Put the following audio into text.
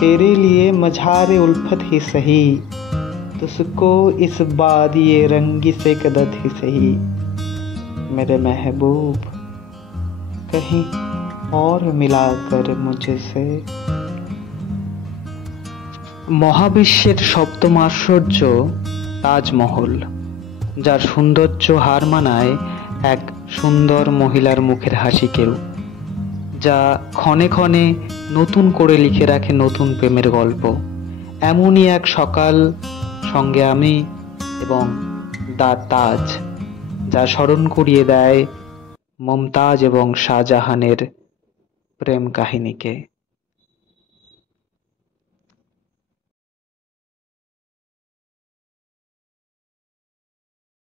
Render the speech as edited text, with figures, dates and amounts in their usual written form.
तेरे लिए मझारे उल्फत ही सही, तुझको इस बादिए रंगी से कदत ही सही। मेरे महबूब कहीं और मिला कर मुझसे। মহাবিশ্বের সপ্তম আশ্চর্য তাজমহল, যার সৌন্দর্য হার মানায় এক সুন্দর মহিলার মুখের হাসিকেও, যা ক্ষণে ক্ষণে নতুন করে লিখে রাখে নতুন প্রেমের গল্প। এমনই এক সকাল সঙ্গে আমি এবং দ্য তাজ, যা স্মরণ করিয়ে দেয় মমতাজ এবং শাহজাহানের প্রেম কাহিনীকে।